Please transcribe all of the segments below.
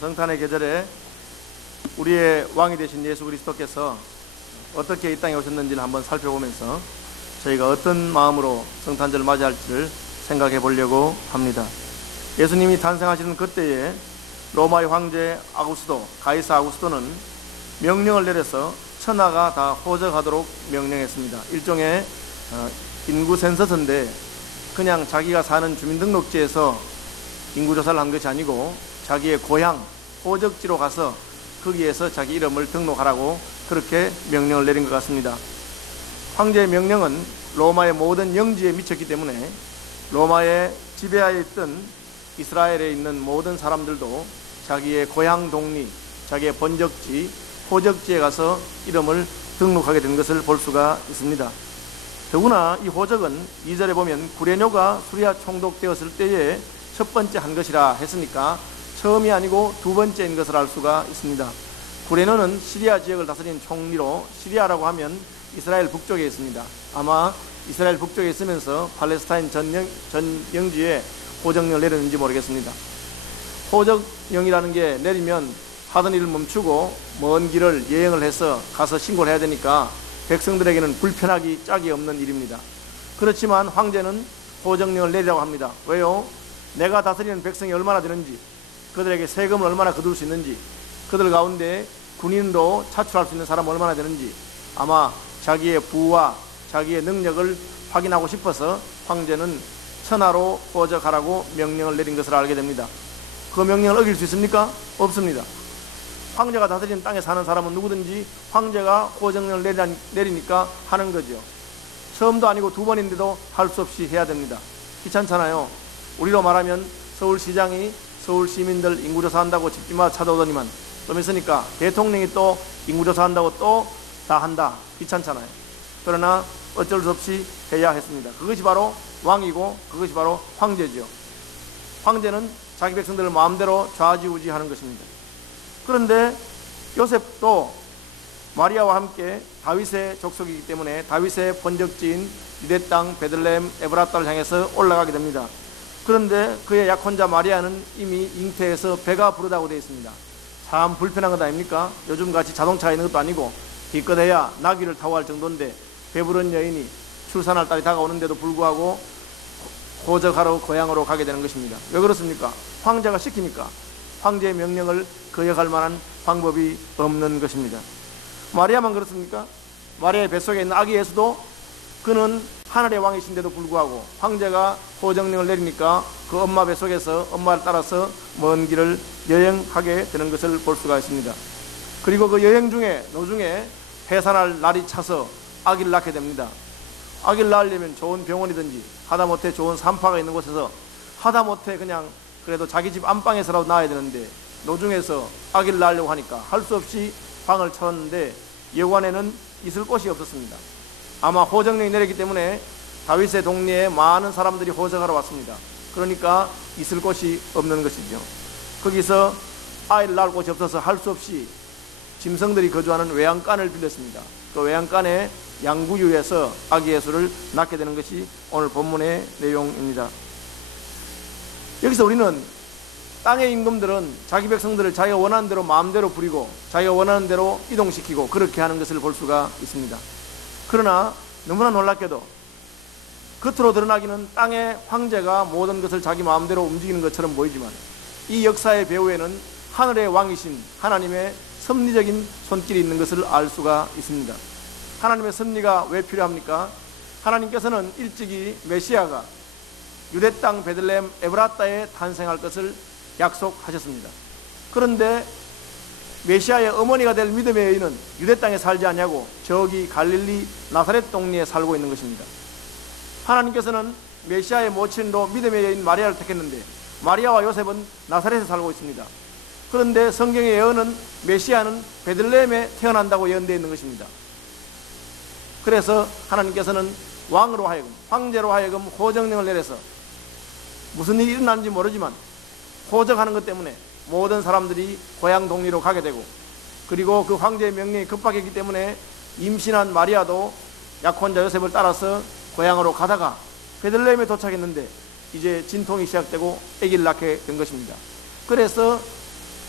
성탄의 계절에 우리의 왕이 되신 예수 그리스도께서 어떻게 이 땅에 오셨는지를 한번 살펴보면서 저희가 어떤 마음으로 성탄절을 맞이할지를 생각해 보려고 합니다. 예수님이 탄생하시는 그때에 로마의 황제 아구스도, 가이사 아구스도는 명령을 내려서 천하가 다 호적하도록 명령했습니다. 일종의 인구 센서서인데 그냥 자기가 사는 주민등록지에서 인구조사를 한 것이 아니고 자기의 고향 호적지로 가서 거기에서 자기 이름을 등록하라고 그렇게 명령을 내린 것 같습니다. 황제의 명령은 로마의 모든 영지에 미쳤기 때문에 로마의 지배하에 있던 이스라엘에 있는 모든 사람들도 자기의 고향 동리, 자기의 번적지, 호적지에 가서 이름을 등록하게 된 것을 볼 수가 있습니다. 더구나 이 호적은 2절에 보면 구레뇨가 수리아 총독되었을 때에 첫 번째 한 것이라 했으니까 처음이 아니고 두 번째인 것을 알 수가 있습니다. 구레뇨는 시리아 지역을 다스린 총리로, 시리아라고 하면 이스라엘 북쪽에 있습니다. 아마 이스라엘 북쪽에 있으면서 팔레스타인 전 영지에 호적령을 내렸는지 모르겠습니다. 호적령이라는 게 내리면 하던 일을 멈추고 먼 길을 여행을 해서 가서 신고를 해야 되니까 백성들에게는 불편하기 짝이 없는 일입니다. 그렇지만 황제는 호적령을 내리라고 합니다. 왜요? 내가 다스리는 백성이 얼마나 되는지, 그들에게 세금을 얼마나 거둘 수 있는지, 그들 가운데 군인으로 차출할 수 있는 사람은 얼마나 되는지, 아마 자기의 부와 자기의 능력을 확인하고 싶어서 황제는 천하로 호적하라고 명령을 내린 것을 알게 됩니다. 그 명령을 어길 수 있습니까? 없습니다. 황제가 다스리는 땅에 사는 사람은 누구든지 황제가 호적령을 내리니까 하는 거죠. 처음도 아니고 두 번인데도 할 수 없이 해야 됩니다. 귀찮잖아요. 우리로 말하면 서울시장이 서울 시민들 인구조사한다고 집집마다 찾아오더니만 좀 있으니까 대통령이 또 인구조사한다고 또 다 한다. 귀찮잖아요. 그러나 어쩔 수 없이 해야 했습니다. 그것이 바로 왕이고 그것이 바로 황제죠. 황제는 자기 백성들을 마음대로 좌지우지하는 것입니다. 그런데 요셉도 마리아와 함께 다윗의 족속이기 때문에 다윗의 본적지인 유대 땅 베들레헴 에브라타를 향해서 올라가게 됩니다. 그런데 그의 약혼자 마리아는 이미 잉태해서 배가 부르다고 되어 있습니다. 참 불편한 것 아닙니까? 요즘같이 자동차가 있는 것도 아니고 기껏해야 나귀를 타고 갈 정도인데 배부른 여인이 출산할 딸이 다가오는데도 불구하고 호적하러 고향으로 가게 되는 것입니다. 왜 그렇습니까? 황제가 시키니까. 황제의 명령을 거역할 만한 방법이 없는 것입니다. 마리아만 그렇습니까? 마리아의 뱃속에 있는 아기 예수도 그는 하늘의 왕이신데도 불구하고 황제가 호적령을 내리니까 그 엄마 뱃속에서 엄마를 따라서 먼 길을 여행하게 되는 것을 볼 수가 있습니다. 그리고 그 여행 중에 노중에 해산할 날이 차서 아기를 낳게 됩니다. 아기를 낳으려면 좋은 병원이든지 하다못해 좋은 산파가 있는 곳에서 하다못해 그냥 그래도 자기 집 안방에서라도 낳아야 되는데 노중에서 아기를 낳으려고 하니까 할 수 없이 방을 쳤는데 여관에는 있을 곳이 없었습니다. 아마 호적령이 내렸기 때문에 다윗의 동리에 많은 사람들이 호적하러 왔습니다. 그러니까 있을 곳이 없는 것이죠. 거기서 아이를 낳을 곳이 없어서 할 수 없이 짐승들이 거주하는 외양간을 빌렸습니다. 그 외양간에 양구유에서 아기 예수를 낳게 되는 것이 오늘 본문의 내용입니다. 여기서 우리는 땅의 임금들은 자기 백성들을 자기가 원하는 대로 마음대로 부리고 자기가 원하는 대로 이동시키고 그렇게 하는 것을 볼 수가 있습니다. 그러나 너무나 놀랍게도 겉으로 드러나기는 땅의 황제가 모든 것을 자기 마음대로 움직이는 것처럼 보이지만 이 역사의 배후에는 하늘의 왕이신 하나님의 섭리적인 손길이 있는 것을 알 수가 있습니다. 하나님의 섭리가 왜 필요합니까? 하나님께서는 일찍이 메시아가 유대 땅 베들레헴 에브라타에 탄생할 것을 약속하셨습니다. 그런데 메시아의 어머니가 될 믿음의 여인은 유대 땅에 살지 않냐고 저기 갈릴리 나사렛 동리에 살고 있는 것입니다. 하나님께서는 메시아의 모친으로 믿음의 여인 마리아를 택했는데 마리아와 요셉은 나사렛에 살고 있습니다. 그런데 성경의 예언은 메시아는 베들레헴에 태어난다고 예언되어 있는 것입니다. 그래서 하나님께서는 왕으로 하여금, 황제로 하여금 호적령을 내려서 무슨 일이 일어났는지 모르지만 호적하는 것 때문에 모든 사람들이 고향 동리로 가게 되고, 그리고 그 황제의 명령이 급박했기 때문에 임신한 마리아도 약혼자 요셉을 따라서 고향으로 가다가 베들레헴에 도착했는데 이제 진통이 시작되고 아기를 낳게 된 것입니다. 그래서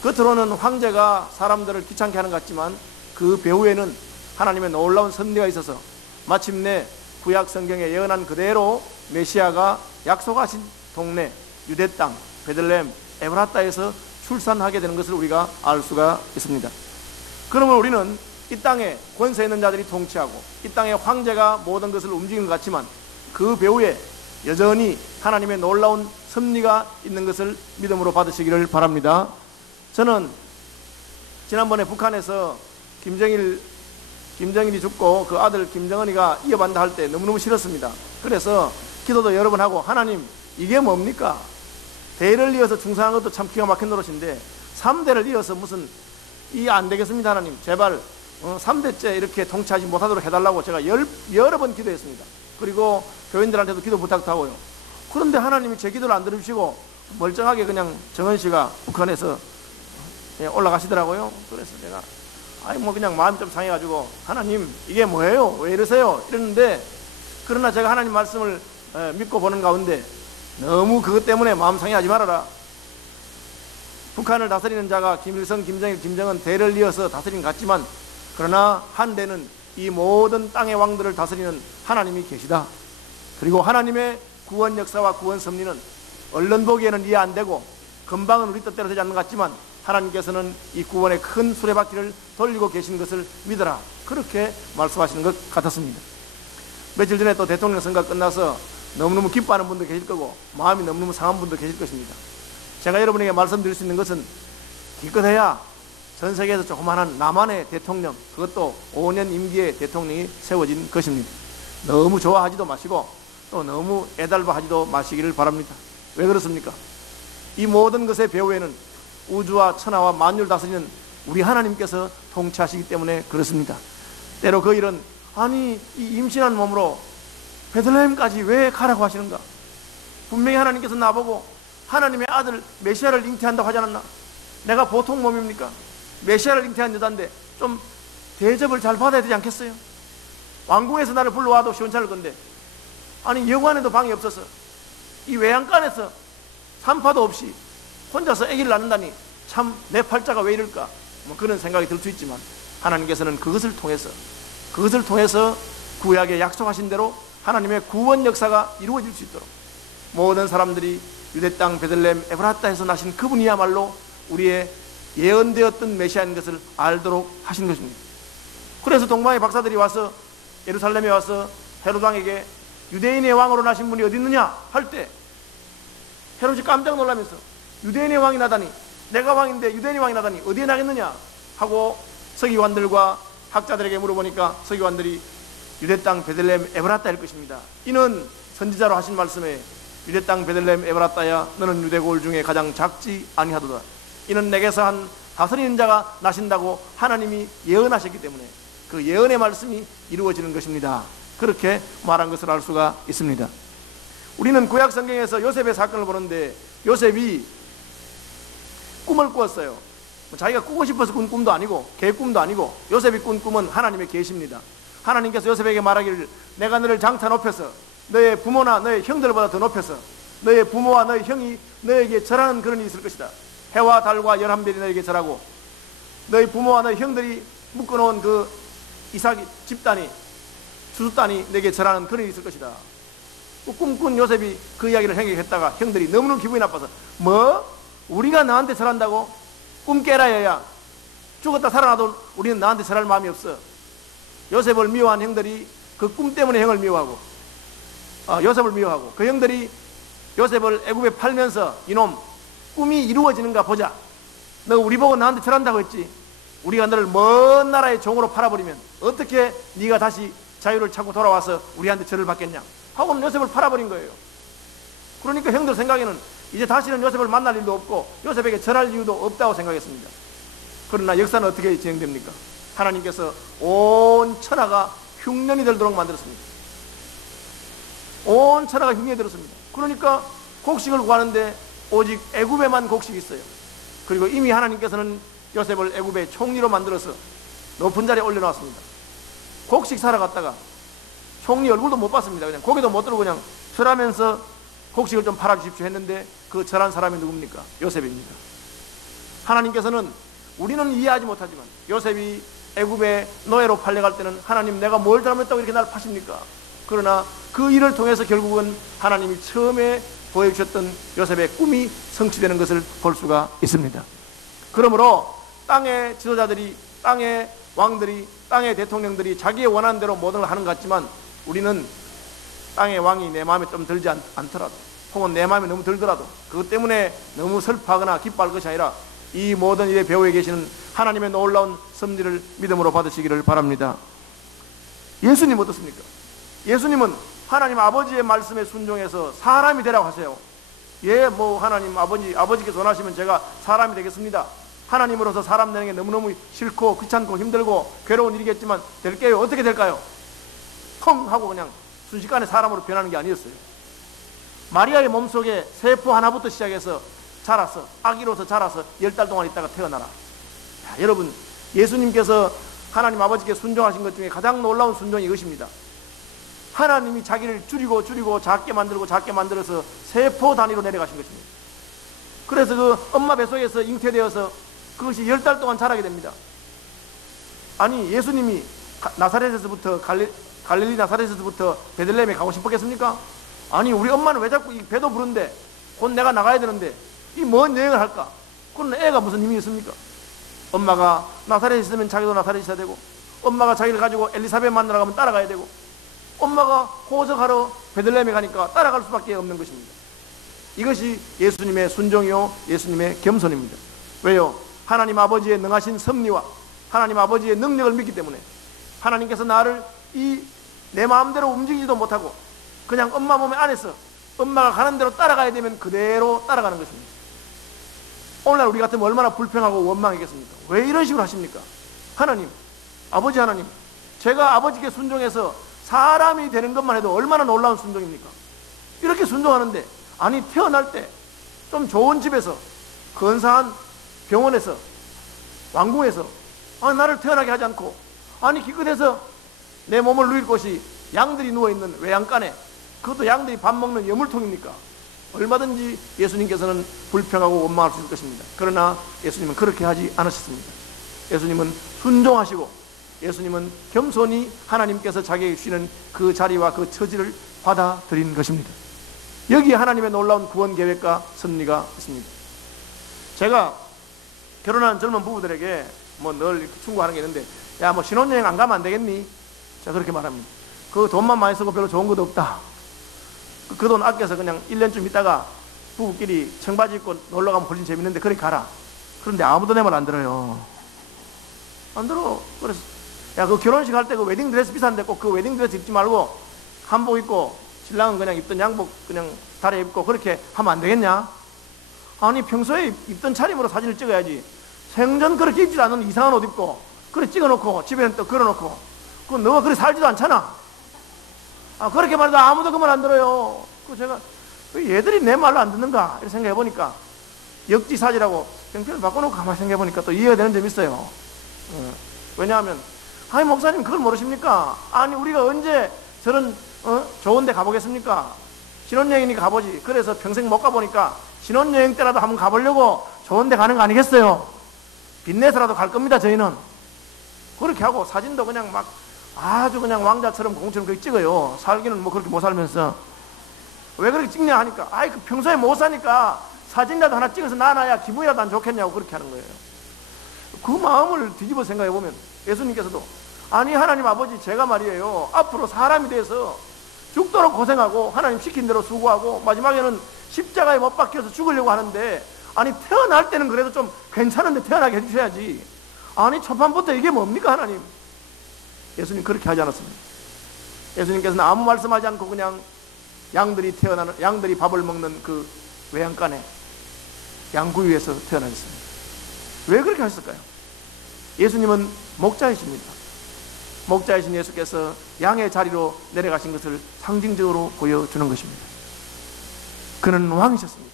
겉으로는 황제가 사람들을 귀찮게 하는 것 같지만 그 배후에는 하나님의 놀라운 섭리가 있어서 마침내 구약 성경에 예언한 그대로 메시아가 약속하신 동네 유대 땅 베들레헴 에브라타에서 출산하게 되는 것을 우리가 알 수가 있습니다. 그러면 우리는 이 땅에 권세 있는 자들이 통치하고 이 땅에 황제가 모든 것을 움직이는 것 같지만 그 배후에 여전히 하나님의 놀라운 섭리가 있는 것을 믿음으로 받으시기를 바랍니다. 저는 지난번에 북한에서 김정일이 죽고 그 아들 김정은이가 이어받는다 할 때 너무너무 싫었습니다. 그래서 기도도 여러 번 하고, 하나님 이게 뭡니까? 대를 이어서 충성한 것도 참 기가 막힌 노릇인데 3대를 이어서 무슨 이 안 되겠습니다. 하나님 제발 3대째 이렇게 통치하지 못하도록 해달라고 제가 여러 번 기도했습니다. 그리고 교인들한테도 기도 부탁도 하고요. 그런데 하나님이 제 기도를 안 들으시고 멀쩡하게 그냥 정은 씨가 북한에서 올라가시더라고요. 그래서 내가 그냥 마음이 좀 상해가지고, 하나님 이게 뭐예요? 왜 이러세요? 이랬는데, 그러나 제가 하나님 말씀을 믿고 보는 가운데 너무 그것 때문에 마음 상해하지 말아라. 북한을 다스리는 자가 김일성, 김정일, 김정은 대를 이어서 다스리는 것 같지만, 그러나 한 대는 이 모든 땅의 왕들을 다스리는 하나님이 계시다. 그리고 하나님의 구원 역사와 구원 섭리는 얼른 보기에는 이해 안 되고 금방은 우리 뜻대로 되지 않는 것 같지만 하나님께서는 이 구원의 큰 수레바퀴를 돌리고 계시는 것을 믿어라. 그렇게 말씀하시는 것 같았습니다. 며칠 전에 또 대통령 선거가 끝나서 너무너무 기뻐하는 분도 계실 거고 마음이 너무너무 상한 분도 계실 것입니다. 제가 여러분에게 말씀드릴 수 있는 것은 기껏해야 전 세계에서 조그마한 남한의 대통령, 그것도 5년 임기의 대통령이 세워진 것입니다. 너무 좋아하지도 마시고 또 너무 애달파하지도 마시기를 바랍니다. 왜 그렇습니까? 이 모든 것의 배후에는 우주와 천하와 만유를 다스리는 우리 하나님께서 통치하시기 때문에 그렇습니다. 때로 그 일은, 아니 이 임신한 몸으로 베들레헴까지 왜 가라고 하시는가? 분명히 하나님께서 나보고 하나님의 아들 메시아를 잉태한다고 하지 않았나? 내가 보통 몸입니까? 메시아를 잉태한 여자인데 좀 대접을 잘 받아야 되지 않겠어요? 왕궁에서 나를 불러와도 시원찮을 건데, 아니 여관에도 방이 없어서 이 외양간에서 산파도 없이 혼자서 아기를 낳는다니 참 내 팔자가 왜 이럴까? 그런 생각이 들 수 있지만 하나님께서는 그것을 통해서 구약에 약속하신 대로 하나님의 구원 역사가 이루어질 수 있도록 모든 사람들이 유대 땅 베들레헴 에브라타에서 나신 그분이야말로 우리의 예언되었던 메시아인 것을 알도록 하신 것입니다. 그래서 동방의 박사들이 와서 예루살렘에 와서 헤롯 왕에게 유대인의 왕으로 나신 분이 어디 있느냐 할 때 헤롯이 깜짝 놀라면서, 유대인의 왕이 나다니, 내가 왕인데 유대인의 왕이 나다니 어디에 나겠느냐 하고 서기관들과 학자들에게 물어보니까 서기관들이 유대 땅 베들레헴 에브라타일 것입니다. 이는 선지자로 하신 말씀에 유대 땅 베들레헴 에브라타야 너는 유대고을 중에 가장 작지 아니하도다. 이는 내게서 한 다스리는 자가 나신다고 하나님이 예언하셨기 때문에 그 예언의 말씀이 이루어지는 것입니다. 그렇게 말한 것을 알 수가 있습니다. 우리는 구약 성경에서 요셉의 사건을 보는데 요셉이 꿈을 꾸었어요. 자기가 꾸고 싶어서 꾼 꿈도 아니고 계획꿈도 아니고 요셉이 꾼 꿈은 하나님의 계시입니다. 하나님께서 요셉에게 말하기를, 내가 너를 장차 높여서 너의 부모나 너의 형들보다 더 높여서 너의 부모와 너의 형이 너에게 절하는 그런 일이 있을 것이다. 해와 달과 11별이 너에게 절하고 너희 부모와 너희 형들이 묶어놓은 그 이삭 집단이 주수단이 내게 절하는 그런 일이 있을 것이다. 꿈꾼 요셉이 그 이야기를 형에게 했다가 형들이 너무너무 기분이 나빠서, 뭐? 우리가 너한테 절한다고? 꿈 깨라 여야. 죽었다 살아나도 우리는 너한테 절할 마음이 없어. 요셉을 미워한 형들이 그 꿈 때문에 형을 미워하고 요셉을 미워하고, 그 형들이 요셉을 애굽에 팔면서, 이놈 꿈이 이루어지는가 보자. 너 우리 보고 나한테 절한다고 했지? 우리가 너를 먼 나라의 종으로 팔아버리면 어떻게 네가 다시 자유를 찾고 돌아와서 우리한테 절을 받겠냐 하고는 요셉을 팔아버린 거예요. 그러니까 형들 생각에는 이제 다시는 요셉을 만날 일도 없고 요셉에게 절할 이유도 없다고 생각했습니다. 그러나 역사는 어떻게 진행됩니까? 하나님께서 온 천하가 흉년이 들도록 만들었습니다. 온 천하가 흉년이 들었습니다. 그러니까 곡식을 구하는데 오직 애굽에만 곡식이 있어요. 그리고 이미 하나님께서는 요셉을 애굽의 총리로 만들어서 높은 자리에 올려놓았습니다. 곡식 사러 갔다가 총리 얼굴도 못 봤습니다. 그냥 고개도 못 들고 그냥 절하면서 곡식을 좀 팔아주십시오 했는데 그 절한 사람이 누굽니까? 요셉입니다. 하나님께서는 우리는 이해하지 못하지만 요셉이 애굽의 노예로 팔려갈 때는 하나님 내가 뭘 잘못했다고 이렇게 날 파십니까? 그러나 그 일을 통해서 결국은 하나님이 처음에 보여주셨던 요셉의 꿈이 성취되는 것을 볼 수가 있습니다. 그러므로 땅의 지도자들이, 땅의 왕들이, 땅의 대통령들이 자기의 원하는 대로 모든 걸 하는 것 같지만 우리는 땅의 왕이 내 마음에 좀 들지 않더라도, 혹은 내 마음에 너무 들더라도 그것 때문에 너무 슬퍼하거나 기뻐할 것이 아니라 이 모든 일의 배후에 계시는 하나님의 놀라운 섭리를 믿음으로 받으시기를 바랍니다. 예수님 어떻습니까? 예수님은 하나님 아버지의 말씀에 순종해서 사람이 되라고 하세요. 하나님 아버지께서 원하시면 제가 사람이 되겠습니다. 하나님으로서 사람 되는 게 너무너무 싫고 귀찮고 힘들고 괴로운 일이겠지만 될게요. 어떻게 될까요? 텅 하고 그냥 순식간에 사람으로 변하는 게 아니었어요. 마리아의 몸속에 세포 하나부터 시작해서 자라서, 아기로서 자라서 10달 동안 있다가 태어나라. 여러분, 예수님께서 하나님 아버지께 순종하신 것 중에 가장 놀라운 순종이 이것입니다. 하나님이 자기를 줄이고 작게 만들어서 세포 단위로 내려가신 것입니다. 그래서 그 엄마 뱃속에서 잉태되어서 그것이 10달 동안 자라게 됩니다. 아니, 예수님이 나사렛에서부터 갈릴리 나사렛에서부터 베들레헴에 가고 싶었겠습니까? 아니, 우리 엄마는 왜 자꾸 이 배도 부른데 곧 내가 나가야 되는데 이 먼 여행을 할까? 그런 애가 무슨 힘이 있습니까? 엄마가 나사렛에 있으면 자기도 나사렛에 있어야 되고, 엄마가 자기를 가지고 엘리사벳 만나러 가면 따라가야 되고, 엄마가 호적하러 베들레헴에 가니까 따라갈 수밖에 없는 것입니다. 이것이 예수님의 순종이요 예수님의 겸손입니다. 왜요? 하나님 아버지의 능하신 섭리와 하나님 아버지의 능력을 믿기 때문에 하나님께서 나를 내 마음대로 움직이지도 못하고 그냥 엄마 몸에 안에서 엄마가 가는 대로 따라가야 되면 그대로 따라가는 것입니다. 오늘날 우리 같으면 얼마나 불평하고 원망하겠습니까? 왜 이런 식으로 하십니까? 하나님, 아버지 하나님, 제가 아버지께 순종해서 사람이 되는 것만 해도 얼마나 놀라운 순종입니까? 이렇게 순종하는데, 아니, 태어날 때 좀 좋은 집에서, 근사한 병원에서, 왕궁에서 나를 태어나게 하지 않고, 아니, 기껏해서 내 몸을 누일 곳이 양들이 누워있는 외양간에, 그것도 양들이 밥 먹는 여물통입니까? 얼마든지 예수님께서는 불평하고 원망할 수 있을 것입니다. 그러나 예수님은 그렇게 하지 않으셨습니다. 예수님은 순종하시고 예수님은 겸손히 하나님께서 자기에게 주시는 그 자리와 그 처지를 받아들인 것입니다. 여기에 하나님의 놀라운 구원 계획과 섭리가 있습니다. 제가 결혼한 젊은 부부들에게 늘 충고하는 게 있는데, 야, 신혼여행 안 가면 안 되겠니? 제가 그렇게 말합니다. 그 돈만 많이 쓰고 별로 좋은 것도 없다. 그 돈 아껴서 그냥 1년쯤 있다가 부부끼리 청바지 입고 놀러 가면 훨씬 재밌는데 그렇게 가라. 그런데 아무도 내 말 안 들어요. 안 들어. 그래서 야, 그 결혼식 할 때 그 웨딩드레스 비싼데 꼭 그 웨딩드레스 입지 말고 한복 입고 신랑은 그냥 입던 양복 그냥 다리에 입고 그렇게 하면 안 되겠냐? 아니, 평소에 입던 차림으로 사진을 찍어야지. 생전 그렇게 입지 않은 이상한 옷 입고 그래 찍어놓고 집에는 또 걸어놓고 그건 너가 그렇게 살지도 않잖아. 그렇게 말해도 아무도 그 말 안 들어요. 제가 얘들이 내 말로 안 듣는가 이렇게 생각해보니까 역지사지라고 형편을 바꿔놓고 가만히 생각해보니까 또 이해가 되는 점이 있어요. 왜냐하면 아니, 목사님 그걸 모르십니까? 아니, 우리가 언제 저런 좋은 데 가보겠습니까? 신혼여행이니까 가보지. 그래서 평생 못 가보니까 신혼여행 때라도 한번 가보려고 좋은 데 가는 거 아니겠어요? 빚내서라도 갈 겁니다. 저희는 그렇게 하고 사진도 그냥 막 아주 그냥 왕자처럼 공처럼 그렇게 찍어요. 살기는 그렇게 못 살면서. 왜 그렇게 찍냐 하니까 그 평소에 못 사니까 사진이라도 하나 찍어서 놔놔야 기분이라도 안 좋겠냐고 그렇게 하는 거예요. 그 마음을 뒤집어 생각해 보면 예수님께서도 아니, 하나님 아버지, 제가 말이에요, 앞으로 사람이 돼서 죽도록 고생하고 하나님 시킨 대로 수고하고 마지막에는 십자가에 못 박혀서 죽으려고 하는데, 아니, 태어날 때는 그래도 좀 괜찮은데 태어나게 해주셔야지. 아니, 초반부터 이게 뭡니까 하나님? 예수님 그렇게 하지 않았습니다. 예수님께서는 아무 말씀하지 않고 그냥 양들이 밥을 먹는 그 외양간에 양구위에서 태어나셨습니다. 왜 그렇게 하셨을까요? 예수님은 목자이십니다. 목자이신 예수께서 양의 자리로 내려가신 것을 상징적으로 보여주는 것입니다. 그는 왕이셨습니다.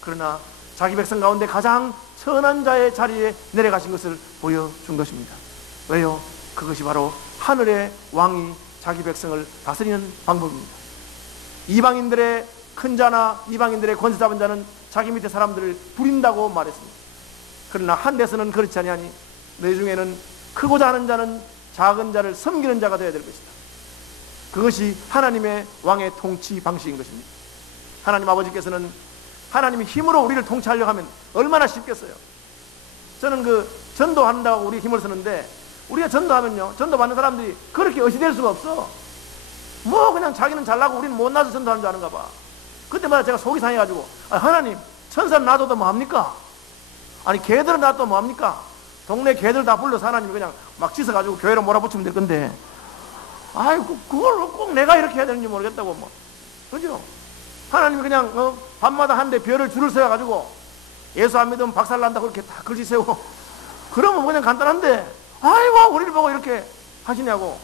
그러나 자기 백성 가운데 가장 선한 자의 자리에 내려가신 것을 보여준 것입니다. 왜요? 그것이 바로 하늘의 왕이 자기 백성을 다스리는 방법입니다. 이방인들의 큰 자나 이방인들의 권세 잡은 자는 자기 밑에 사람들을 부린다고 말했습니다. 그러나 한데서는 그렇지 아니하니 너희 중에는 크고자 하는 자는 작은 자를 섬기는 자가 되어야 될 것이다. 그것이 하나님의 왕의 통치 방식인 것입니다. 하나님 아버지께서는 하나님이 힘으로 우리를 통치하려고 하면 얼마나 쉽겠어요. 저는 그 전도한다고 우리 힘을 쓰는데, 우리가 전도하면요, 전도받는 사람들이 그렇게 어시될 수가 없어. 뭐 그냥 자기는 잘나고 우리는 못나서 전도하는 줄 아는가 봐. 그때마다 제가 속이 상해가지고, 하나님, 천사를 놔둬도 뭐합니까? 아니 개들은 놔둬도 뭐합니까? 동네 개들 다 불러서 하나님이 그냥 막 짖어가지고 교회로 몰아붙이면 될 건데, 아이고 그걸 꼭 내가 이렇게 해야 되는지 모르겠다고. 뭐 그죠? 하나님이 그냥 밤마다 한 대 별을 줄을 세워가지고 예수 안 믿으면 박살난다고 그렇게 다 글씨 세우고 그러면 그냥 간단한데, 아이고 우리를 보고 이렇게 하시냐고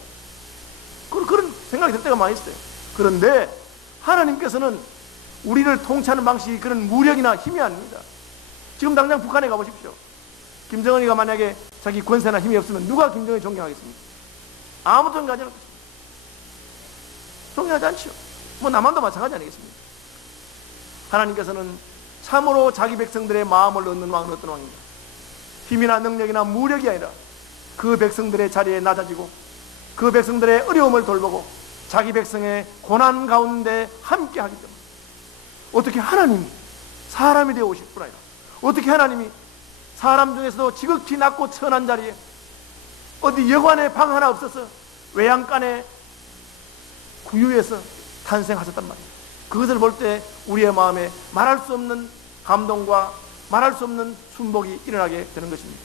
그런 생각이 들 때가 많이 있어요. 그런데 하나님께서는 우리를 통치하는 방식이 그런 무력이나 힘이 아닙니다. 지금 당장 북한에 가보십시오. 김정은이가 만약에 자기 권세나 힘이 없으면 누가 김정은을 존경하겠습니까? 아무도 존경하지 않을 것입니다. 존경하지 않죠. 뭐 남한도 마찬가지 아니겠습니까? 하나님께서는 참으로 자기 백성들의 마음을 얻는 왕은 어떤 왕인가? 힘이나 능력이나 무력이 아니라 그 백성들의 자리에 낮아지고 그 백성들의 어려움을 돌보고 자기 백성의 고난 가운데 함께 하기 때문에, 어떻게 하나님이 사람이 되어 오실 뿐 아니라 어떻게 하나님이 사람 중에서도 지극히 낮고 천한 자리에 어디 여관에 방 하나 없어서 외양간에 구유에서 탄생하셨단 말이에요. 그것을 볼 때 우리의 마음에 말할 수 없는 감동과 말할 수 없는 순복이 일어나게 되는 것입니다.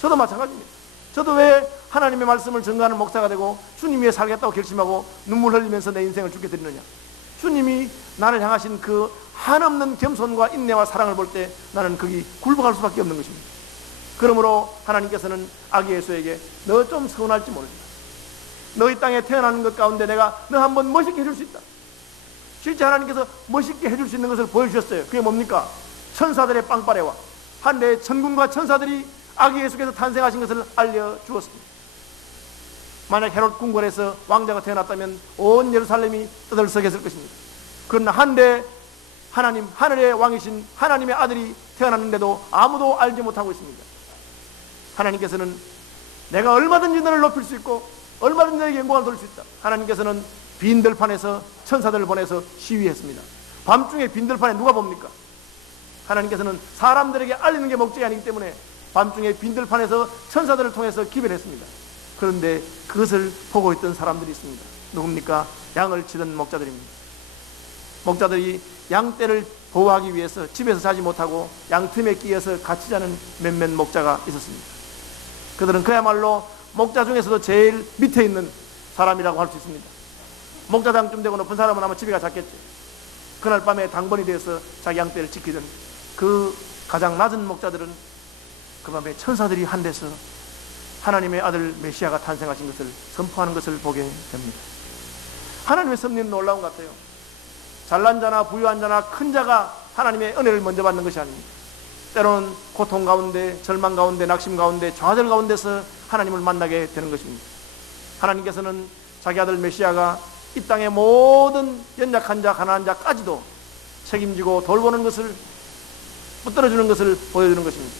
저도 마찬가지입니다. 저도 왜 하나님의 말씀을 전가하는 목사가 되고 주님 위해 살겠다고 결심하고 눈물 흘리면서 내 인생을 주게 드리느냐? 주님이 나를 향하신 그 한없는 겸손과 인내와 사랑을 볼 때 나는 거기 굴복할 수밖에 없는 것입니다. 그러므로 하나님께서는 아기 예수에게 너 좀 서운할지 모르겠다. 너희 땅에 태어나는 것 가운데 내가 너 한번 멋있게 해줄 수 있다. 실제 하나님께서 멋있게 해줄 수 있는 것을 보여주셨어요. 그게 뭡니까? 천사들의 빵빠레와 한때의 천군과 천사들이 아기 예수께서 탄생하신 것을 알려주었습니다. 만약 헤롯 궁궐에서 왕자가 태어났다면 온 예루살렘이 떠들썩했을 것입니다. 그러나 한때 하나님, 하늘의 왕이신 하나님의 아들이 태어났는데도 아무도 알지 못하고 있습니다. 하나님께서는 내가 얼마든지 너를 높일 수 있고 얼마든지 너에게 영광을 돌릴 수 있다. 하나님께서는 빈 들판에서 천사들을 보내서 시위했습니다. 밤중에 빈 들판에 누가 봅니까? 하나님께서는 사람들에게 알리는 게 목적이 아니기 때문에 밤중에 빈 들판에서 천사들을 통해서 기별을 했습니다. 그런데 그것을 보고 있던 사람들이 있습니다. 누굽니까? 양을 치던 목자들입니다. 목자들이 양떼를 보호하기 위해서 집에서 자지 못하고 양틈에 끼어서 같이 자는 몇몇 목자가 있었습니다. 그들은 그야말로 목자 중에서도 제일 밑에 있는 사람이라고 할 수 있습니다. 목자장쯤 되고 높은 사람은 아마 집에 가 잤겠죠. 그날 밤에 당번이 되어서 자기 양떼를 지키던 그 가장 낮은 목자들은 그 밤에 천사들이 한 데서 하나님의 아들 메시아가 탄생하신 것을 선포하는 것을 보게 됩니다. 하나님의 섭리는 놀라운 것 같아요. 잘난 자나 부유한 자나 큰 자가 하나님의 은혜를 먼저 받는 것이 아닙니다. 때로는 고통 가운데, 절망 가운데, 낙심 가운데, 좌절 가운데서 하나님을 만나게 되는 것입니다. 하나님께서는 자기 아들 메시아가 이 땅의 모든 연약한 자, 가난한 자까지도 책임지고 돌보는 것을, 붙들어주는 것을 보여주는 것입니다.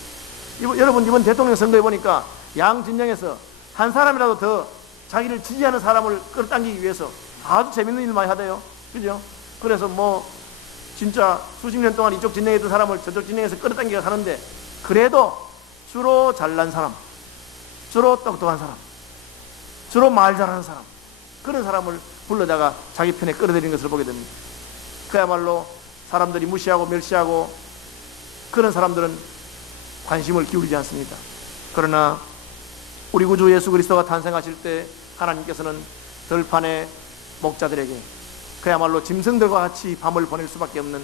여러분, 이번 대통령 선거에 보니까 양 진영에서 한 사람이라도 더 자기를 지지하는 사람을 끌어당기기 위해서 아주 재밌는 일 많이 하대요. 그죠? 그래서 뭐 진짜 수십 년 동안 이쪽 진영에 있던 사람을 저쪽 진영에서 끌어당기가 하는데, 그래도 주로 잘난 사람, 주로 똑똑한 사람, 주로 말 잘하는 사람, 그런 사람을 불러다가 자기 편에 끌어들이는 것을 보게 됩니다. 그야말로 사람들이 무시하고 멸시하고 그런 사람들은 관심을 기울이지 않습니다. 그러나 우리 구주 예수 그리스도가 탄생하실 때 하나님께서는 들판의 목자들에게, 그야말로 짐승들과 같이 밤을 보낼 수밖에 없는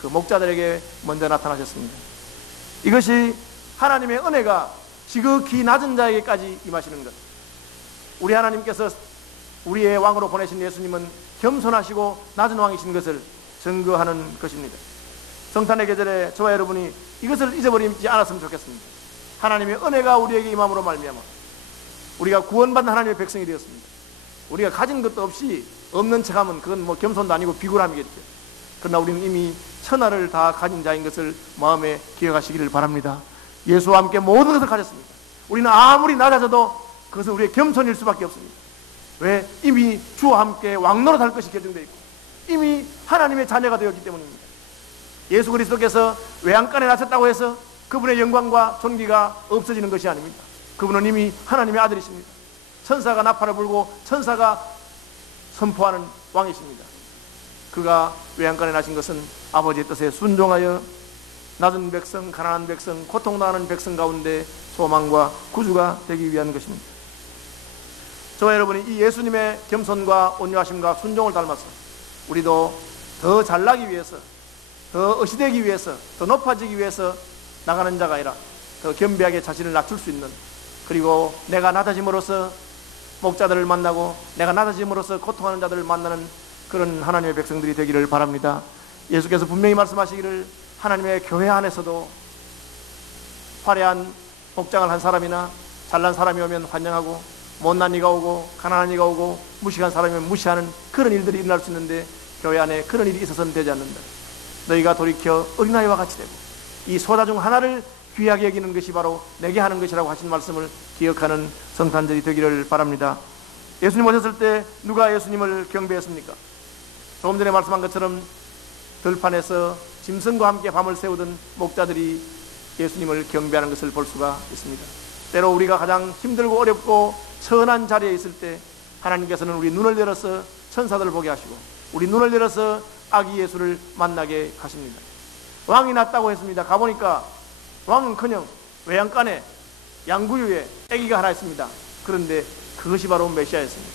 그 목자들에게 먼저 나타나셨습니다. 이것이 하나님의 은혜가 지극히 낮은 자에게까지 임하시는 것. 우리 하나님께서 우리의 왕으로 보내신 예수님은 겸손하시고 낮은 왕이신 것을 증거하는 것입니다. 성탄의 계절에 저와 여러분이 이것을 잊어버리지 않았으면 좋겠습니다. 하나님의 은혜가 우리에게 임함으로 말미암아 우리가 구원받는 하나님의 백성이 되었습니다. 우리가 가진 것도 없이 없는 척하면 그건 뭐 겸손도 아니고 비굴함이겠죠. 그러나 우리는 이미 천하를 다 가진 자인 것을 마음에 기억하시기를 바랍니다. 예수와 함께 모든 것을 가졌습니다. 우리는 아무리 낮아져도 그것은 우리의 겸손일 수밖에 없습니다. 왜? 이미 주와 함께 왕노릇 할 것이 결정되어 있고 이미 하나님의 자녀가 되었기 때문입니다. 예수 그리스도께서 외양간에 나셨다고 해서 그분의 영광과 존귀가 없어지는 것이 아닙니다. 그분은 이미 하나님의 아들이십니다. 천사가 나팔을 불고 천사가 선포하는 왕이십니다. 그가 외양간에 나신 것은 아버지의 뜻에 순종하여 낮은 백성, 가난한 백성, 고통당하는 백성 가운데 소망과 구주가 되기 위한 것입니다. 저와 여러분이 이 예수님의 겸손과 온유하심과 순종을 닮아서 우리도 더 잘나기 위해서, 더 어시되기 위해서, 더 높아지기 위해서 나가는 자가 아니라 더 겸비하게 자신을 낮출 수 있는, 그리고 내가 낮아짐으로써 목자들을 만나고 내가 낮아짐으로써 고통하는 자들을 만나는 그런 하나님의 백성들이 되기를 바랍니다. 예수께서 분명히 말씀하시기를 하나님의 교회 안에서도 화려한 복장을 한 사람이나 잘난 사람이 오면 환영하고 못난 이가 오고 가난한 이가 오고 무식한 사람이면 무시하는 그런 일들이 일어날 수 있는데 교회 안에 그런 일이 있어서는 되지 않는다. 너희가 돌이켜 어린아이와 같이 되고 이 소자 중 하나를 귀하게 여기는 것이 바로 내게 하는 것이라고 하신 말씀을 기억하는 성탄절이 되기를 바랍니다. 예수님 오셨을 때 누가 예수님을 경배했습니까? 조금 전에 말씀한 것처럼 들판에서 짐승과 함께 밤을 새우던 목자들이 예수님을 경배하는 것을 볼 수가 있습니다. 때로 우리가 가장 힘들고 어렵고 천한 자리에 있을 때 하나님께서는 우리 눈을 열어서 천사들을 보게 하시고 우리 눈을 열어서 아기 예수를 만나게 하십니다. 왕이 났다고 했습니다. 가보니까 왕은커녕 외양간에 양구유에 아기가 하나 있습니다. 그런데 그것이 바로 메시아였습니다.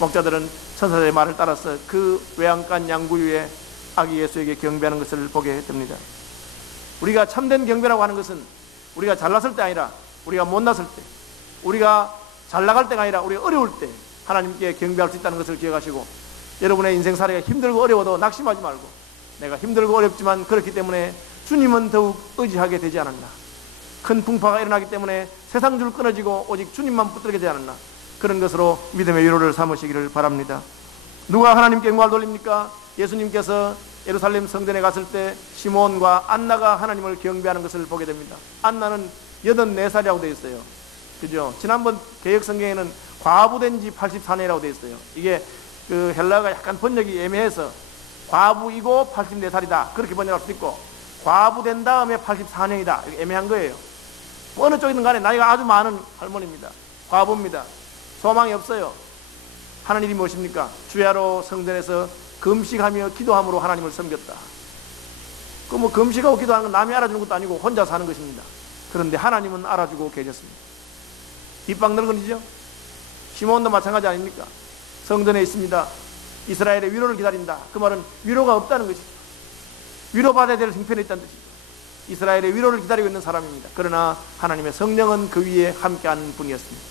목자들은 천사들의 말을 따라서 그 외양간 양구유에 아기 예수에게 경배하는 것을 보게 됩니다. 우리가 참된 경배라고 하는 것은 우리가 잘났을 때 아니라 우리가 못났을 때, 우리가 잘 나갈 때가 아니라 우리가 어려울 때 하나님께 경배할 수 있다는 것을 기억하시고, 여러분의 인생 사례가 힘들고 어려워도 낙심하지 말고 내가 힘들고 어렵지만 그렇기 때문에 주님은 더욱 의지하게 되지 않았나, 큰 풍파가 일어나기 때문에 세상 줄 끊어지고 오직 주님만 붙들게 되지 않았나, 그런 것으로 믿음의 위로를 삼으시기를 바랍니다. 누가 하나님께 영광을 돌립니까? 예수님께서 예루살렘 성전에 갔을 때 시몬과 안나가 하나님을 경배하는 것을 보게 됩니다. 안나는 84살이라고 되어 있어요. 그죠? 지난번 개역 성경에는 과부된 지 84년이라고 되어 있어요. 이게 그 헬라어가 약간 번역이 애매해서 과부이고 84살이다 그렇게 번역할 수도 있고, 과부된 다음에 84년이다 이렇게 애매한 거예요. 어느 쪽이든 간에 나이가 아주 많은 할머니입니다. 과부입니다. 소망이 없어요. 하는 일이 무엇입니까? 주야로 성전에서 금식하며 기도함으로 하나님을 섬겼다. 그 뭐 금식하고 기도하는 건 남이 알아주는 것도 아니고 혼자 사는 것입니다. 그런데 하나님은 알아주고 계셨습니다. 뒷방 늙은이죠? 시몬도 마찬가지 아닙니까? 성전에 있습니다. 이스라엘의 위로를 기다린다. 그 말은 위로가 없다는 것이죠. 위로받아야 될 형편에 있다는 뜻이죠. 이스라엘의 위로를 기다리고 있는 사람입니다. 그러나 하나님의 성령은 그 위에 함께하는 분이었습니다.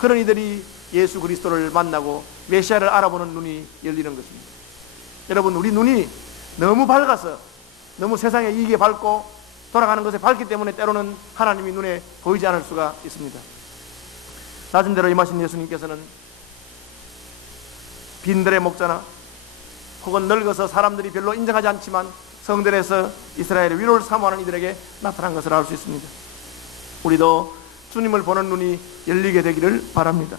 그런 이들이 예수 그리스도를 만나고 메시아를 알아보는 눈이 열리는 것입니다. 여러분, 우리 눈이 너무 밝아서 너무 세상의 이익에 밝고 돌아가는 것에 밝기 때문에 때로는 하나님이 눈에 보이지 않을 수가 있습니다. 낮은 데로 임하신 예수님께서는 빈들의 목자나 혹은 늙어서 사람들이 별로 인정하지 않지만 성전에서 이스라엘의 위로를 사모하는 이들에게 나타난 것을 알 수 있습니다. 우리도 주님을 보는 눈이 열리게 되기를 바랍니다.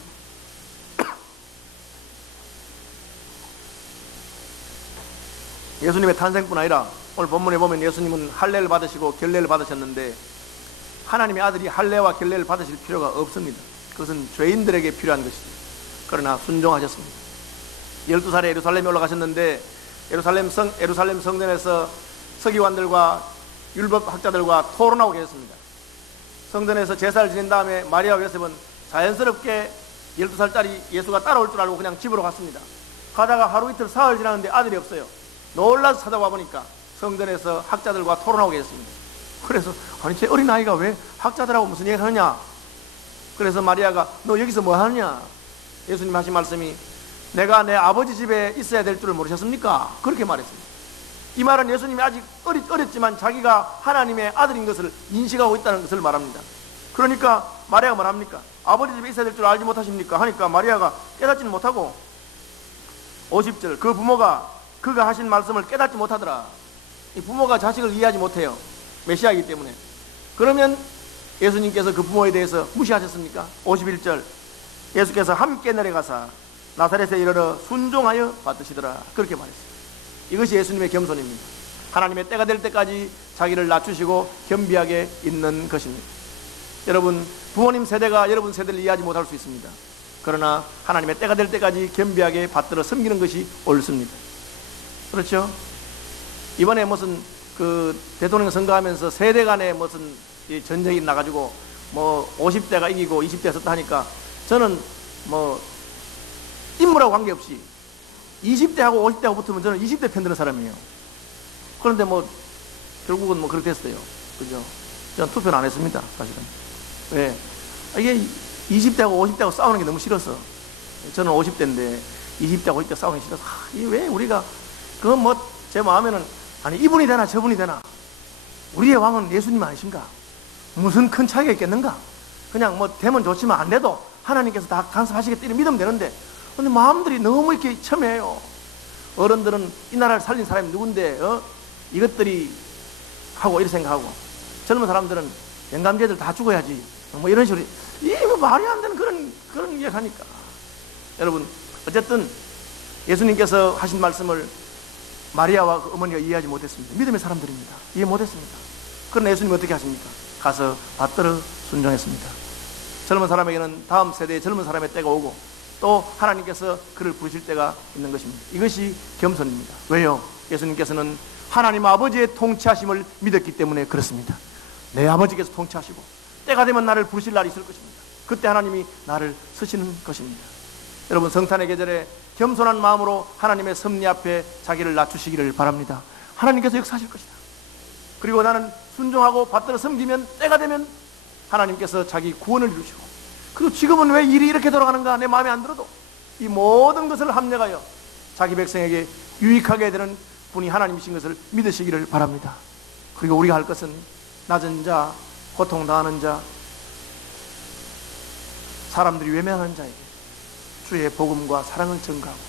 예수님의 탄생뿐 아니라 오늘 본문에 보면 예수님은 할례를 받으시고 결례를 받으셨는데 하나님의 아들이 할례와 결례를 받으실 필요가 없습니다. 그것은 죄인들에게 필요한 것이죠. 그러나 순종하셨습니다. 12살에 예루살렘에 올라가셨는데 예루살렘 성전에서 서기관들과 율법학자들과 토론하고 계셨습니다. 성전에서 제사를 지낸 다음에 마리아와 요셉은 자연스럽게 12살짜리 예수가 따라올 줄 알고 그냥 집으로 갔습니다. 가다가 하루 이틀 사흘 지났는데 아들이 없어요. 놀라서 찾아와 보니까 성전에서 학자들과 토론하고 계셨습니다. 그래서 아니 제 어린아이가 왜 학자들하고 무슨 얘기를 하느냐. 그래서 마리아가 너 여기서 뭐 하느냐. 예수님 하신 말씀이 내가 내 아버지 집에 있어야 될 줄을 모르셨습니까? 그렇게 말했습니다. 이 말은 예수님이 아직 어렸지만 자기가 하나님의 아들인 것을 인식하고 있다는 것을 말합니다. 그러니까 마리아가 말합니까? 아버지 집에 있어야 될 줄 알지 못하십니까? 하니까 마리아가 깨닫지는 못하고 50절 그 부모가 그가 하신 말씀을 깨닫지 못하더라. 이 부모가 자식을 이해하지 못해요. 메시아이기 때문에. 그러면 예수님께서 그 부모에 대해서 무시하셨습니까? 51절 예수께서 함께 내려가사 나사렛에 이르러 순종하여 받으시더라 그렇게 말했어요. 이것이 예수님의 겸손입니다. 하나님의 때가 될 때까지 자기를 낮추시고 겸비하게 있는 것입니다. 여러분, 부모님 세대가 여러분 세대를 이해하지 못할 수 있습니다. 그러나 하나님의 때가 될 때까지 겸비하게 받들어 섬기는 것이 옳습니다. 그렇죠? 이번에 무슨 그 대통령 선거하면서 세대 간에 무슨 전쟁이 나가지고 뭐 50대가 이기고 20대가 졌다 하니까 저는 뭐 인물하고 관계없이 20대하고 50대하고 붙으면 저는 20대 편 드는 사람이에요. 그런데 뭐 결국은 뭐 그렇게 됐어요. 그죠? 저는 투표는 안 했습니다, 사실은. 왜? 이게 20대하고 50대하고 싸우는 게 너무 싫어서. 저는 50대인데 20대하고 50대 싸우는 게 싫어서. 이게 왜 우리가 그건 뭐 제 마음에는 아니 이분이 되나 저분이 되나 우리의 왕은 예수님 아니신가? 무슨 큰 차이가 있겠는가? 그냥 뭐 되면 좋지만 안 돼도 하나님께서 다 간섭하시겠다 이런 믿으면 되는데, 근데 마음들이 너무 이렇게 첨예해요. 어른들은 이 나라를 살린 사람이 누군데 이것들이 하고 이렇게 생각하고, 젊은 사람들은 영감제들 다 죽어야지 뭐 이런 식으로 이게 뭐 말이 안 되는 그런 이야기 하니까. 여러분, 어쨌든 예수님께서 하신 말씀을 마리아와 그 어머니가 이해하지 못했습니다. 믿음의 사람들입니다. 이해 못했습니다. 그러나 예수님이 어떻게 하십니까? 가서 받들어 순종했습니다. 젊은 사람에게는 다음 세대의 젊은 사람의 때가 오고 또 하나님께서 그를 부르실 때가 있는 것입니다. 이것이 겸손입니다. 왜요? 예수님께서는 하나님 아버지의 통치하심을 믿었기 때문에 그렇습니다. 내 아버지께서 통치하시고 때가 되면 나를 부르실 날이 있을 것입니다. 그때 하나님이 나를 쓰시는 것입니다. 여러분, 성탄의 계절에 겸손한 마음으로 하나님의 섭리 앞에 자기를 낮추시기를 바랍니다. 하나님께서 역사하실 것이다. 그리고 나는 순종하고 받들어 섬기면 때가 되면 하나님께서 자기 구원을 이루시고, 그리고 지금은 왜 일이 이렇게 돌아가는가 내 마음에 안 들어도 이 모든 것을 합력하여 자기 백성에게 유익하게 되는 분이 하나님이신 것을 믿으시기를 바랍니다. 그리고 우리가 할 것은 낮은 자, 고통당하는 자, 사람들이 외면하는 자에게 주의 복음과 사랑을 전가하고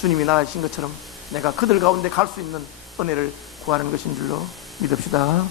주님이 나아가신 것처럼 내가 그들 가운데 갈 수 있는 은혜를 구하는 것인 줄로 믿읍시다.